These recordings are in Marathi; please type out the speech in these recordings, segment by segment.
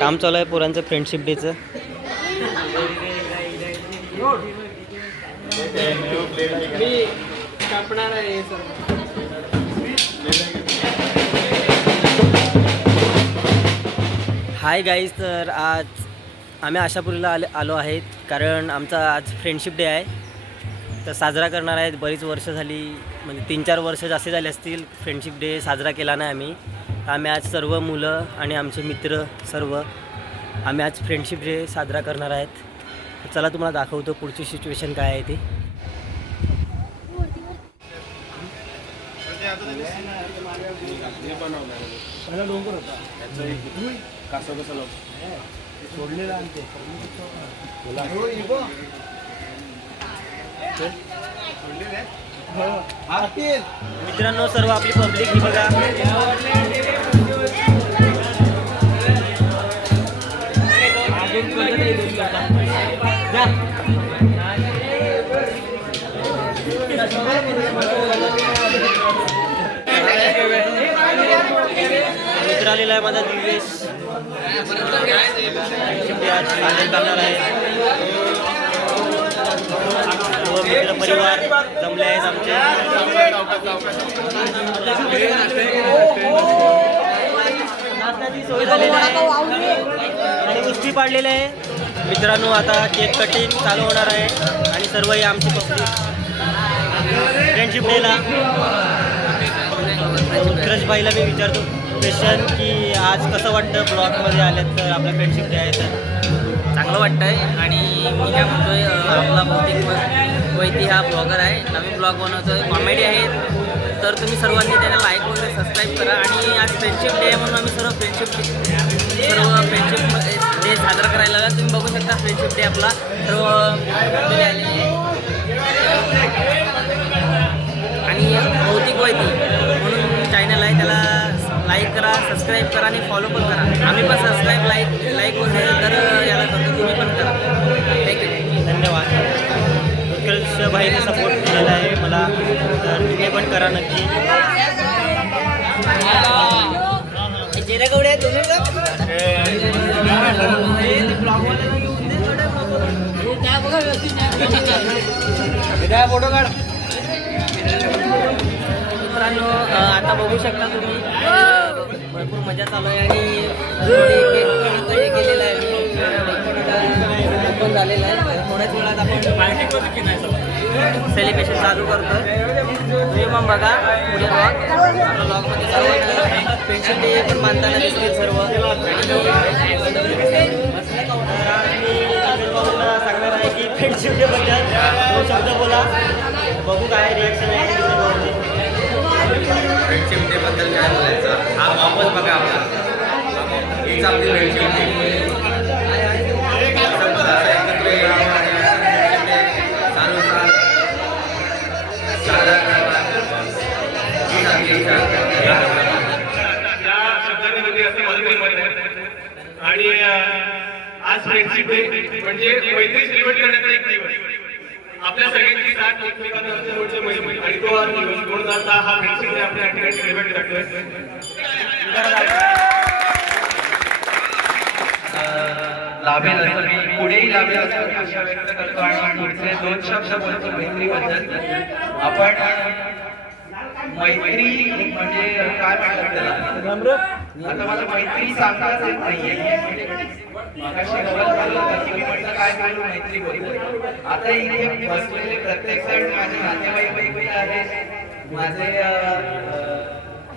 काम चालू आहे पोरांचं फ्रेंडशिप डेचं. हाय गाईज, तर आज आम्ही आशापुरीला आलो आहेत कारण आमचा आज फ्रेंडशिप डे आहे. तर साजरा करणार आहेत. बरीच वर्ष झाली, म्हणजे 3-4 वर्ष जास्त झाले असतील फ्रेंडशिप डे साजरा केला नाही आम्ही. आम्ही आज सर्व मुलं आणि आमचे मित्र सर्व आम्ही आज फ्रेंडशिप डे साजरा करणार आहेत. चला तुम्हाला दाखवतो पुढची सिच्युएशन काय आहे ती. डोंगर होता सोडलेला मित्रांनो, सर्व आपली पब्लिक ही बघा. मित्र आलेला आहे माझा दिवेश. आज साजरा करणार आहे. मित्र परिवार जमले आहेत आमचे. नाश्त्याची सोय झालेली आहे आणि कुस्ती पाडलेली आहे. मित्रांनो, आता केक कटिंग चालू होणार आहे आणि सर्वही आमची पब्लिक फ्रेंडशिप डेला. उत्कर्ष भाईला मी विचारतो क्वेश्चन की आज कसं वाटतं ब्लॉगमध्ये आल्यात तर आपल्या फ्रेंडशिप डे आहे तर. चांगलं वाटतं आहे. आणि मी काय म्हणतो आहे, आपला भौतिक वैती हा ब्लॉगर आहे, नवीन ब्लॉग बनवतो आहे, कॉमेडी आहे. तर तुम्ही सर्वांनी त्याला लाईक वगैरे सबस्क्राईब करा. आणि आज फ्रेंडशिप डे आहे म्हणून आम्ही सर्व फ्रेंडशिप डे साजरा करायला आला. तुम्ही बघू शकता फ्रेंडशिप डे आपला सर्व आलेली आहे. आणि भौतिक वैती म्हणून चॅनल आहे, त्याला लाईक करा, सबस्क्राईब करा आणि फॉलो पण करा. आम्ही पण सबस्क्राईब लाईक वगैरे तर याला करतो, तुम्ही पण करा. थँक्यू, धन्यवाद. उत्कर्ष भाईने सपोर्ट केलेला आहे मला, तर तुम्ही पण करा नक्की. जेरेगौडे तुम्ही फोटो काढ. मित्रांनो, आता बघू शकता तुम्ही भरपूर मजा चालू आहे आणि केलेलं आहे पण झालेलं आहे. थोड्याच वेळात आपण सेलिब्रेशन चालू करतो. तुम्ही मग बघा पुढे ब्लॉगमध्ये सर्व फ्रेंडशिप डे पण मानताना दिसतील सर्व. सांगणार आहे की फ्रेंडशिप डे बद्दल 2 शब्द बोला, बघू काय रिॲक्शन आहे. फ्रेंडशिप डे बद्दल काय बोलायचं, हा वापस बघा आपला हीच आपली फ्रेंडशिप डे. आणि आज फ्रेंडशिप डे म्हणजे मैत्री सेलिब्रेट करण्याचा एक दिवस. आपल्या सगळ्यांची साथ एकमेकांना आणि तो आज दिवस 2010 हा फ्रेंडशिप डे आपल्या ठिकाणी सेलिब्रेट करतोय. लाभेल असं मी पुढेही लाभेल असं मी आशा व्यक्त करतो. आणि पुढचे 2 शब्द बोलतो मैत्रीबद्दल. आपण मैत्री म्हणजे काय म्हणतात त्याला, आता मला मैत्री सांगताच येत नाहीये. मगाशी गवत झालं की मी म्हटलं काय बोलू मैत्रीबद्दल. आता इथे बसलेले प्रत्येक जण माझे नातेवाईक आहेत, माझे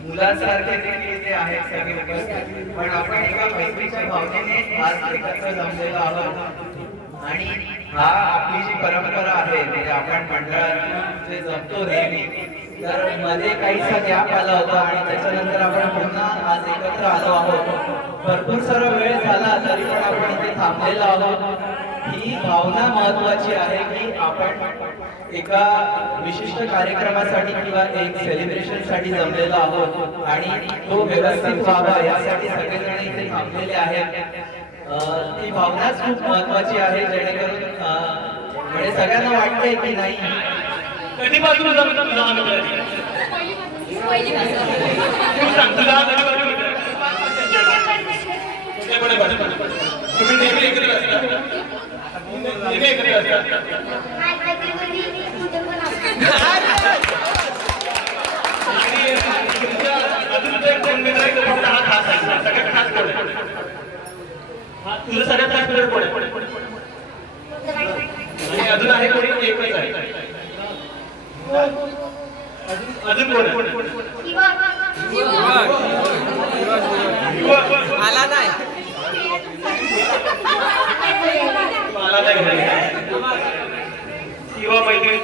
मुलांसारखे देखील इथे आहेत सगळे उपस्थित. पण आपण एका मैत्रीच्या भावनेने आज एकत्र जमलेलो आहोत. आणि हा आपली जी परंपरा आहे, म्हणजे आपण मंडळात जे जमतो नेहमी, तर मध्ये काहीसा गॅप आला होता आणि त्याच्यानंतर आपण पुन्हा आज एकत्र आलो आहोत. भरपूर सारा वेळ झाला तरी पण आपण इथे थांबलेलो आहोत. ही भावना महत्वाची आहे की आपण एका विशिष्ट कार्यक्रमासाठी किंवा एक सेलिब्रेशन साठी जमलेलो आहोत आणि तो व्यवस्थित व्हावा यासाठी सगळेजण इथे थांबलेले आहेत. ती भावनाच खूप महत्वाची आहे, जेणेकरून म्हणजे सगळ्यांना वाटतंय की नाही कधीपासून तुझा मित्र आहे? तू सांग तुझा हा कधीपासून मित्र आहे? तुम्ही नेहमी एकत्र असता? नेहमी एकत्र असता? अजून एक कोण मित्र आहे तो फक्त हा खास आहे, सगळ्यात खास कोण आहे? तुझं सगळ्यात खास मित्र कोण आहे? आणि अजून आहे कोणी? एकच आहे. अजून कोण आहे? आला नाही मला नाही घरी. किंवा मैत्रीण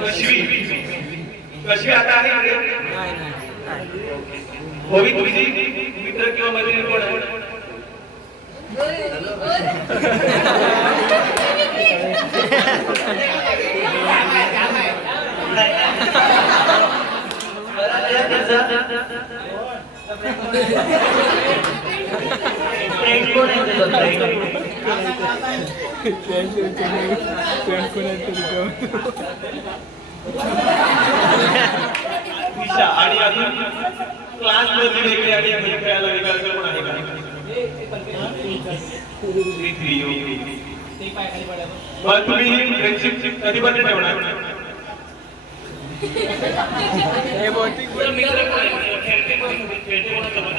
कशवी कशवी आता आहे इकडे? होवी तुझी मित्र किंवा मैत्रीण कोण आहे? दिशा आणि अजून क्लास मध्ये वेगळे आणि हे खेळायला वेगळं कोण आहे का? मग तुम्ही फ्रेंडशिप कधीपर्यंत ठेवणार? मित्र कोण आहे? खेळते कोणासोबत?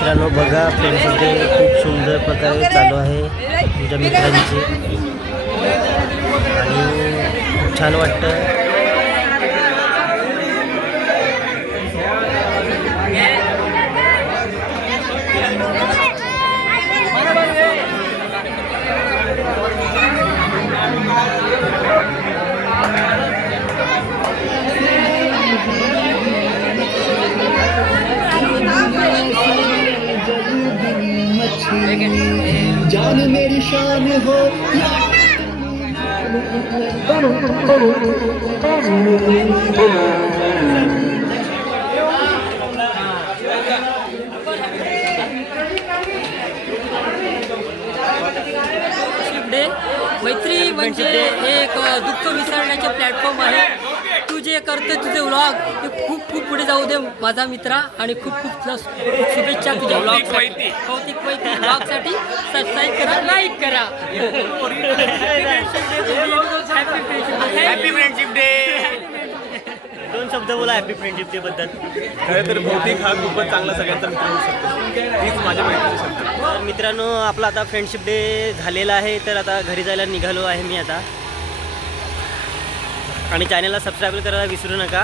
मित्रांनो बघा फ्रेंडशिप डे खूप सुंदर प्रकारे चालू आहे तुमच्या मित्रांची आणि खूप छान वाटतं. जान मेरी शान हो डे मैत्री म्हणजे एक दुःख विसरण्याचे प्लॅटफॉर्म आहे. तू जे करते तुझे व्लॉग ते खूप खूप पुढे जाऊ दे माझा मित्रा आणि खूप खूप शुभेच्छा तुझ्या व्लॉगसाठी. कौतिक वैती व्लॉगसाठी सबस्क्राईब करा, लाईक करा. Happy friendship day. दोन शब्द बोला हॅपी फ्रेंडशिप डे बद्दल. खरं तर भौतिक हा खूपच चांगला सगळ्यांचा मित्र होऊ शकतो. हीच माझ्या माहिती शकतो. तर मित्रांनो आपला आता फ्रेंडशिप डे झालेला आहे तर आता घरी जायला निघालो आहे मी आता आणि चॅनलला सबस्क्राईब करायला विसरू नका.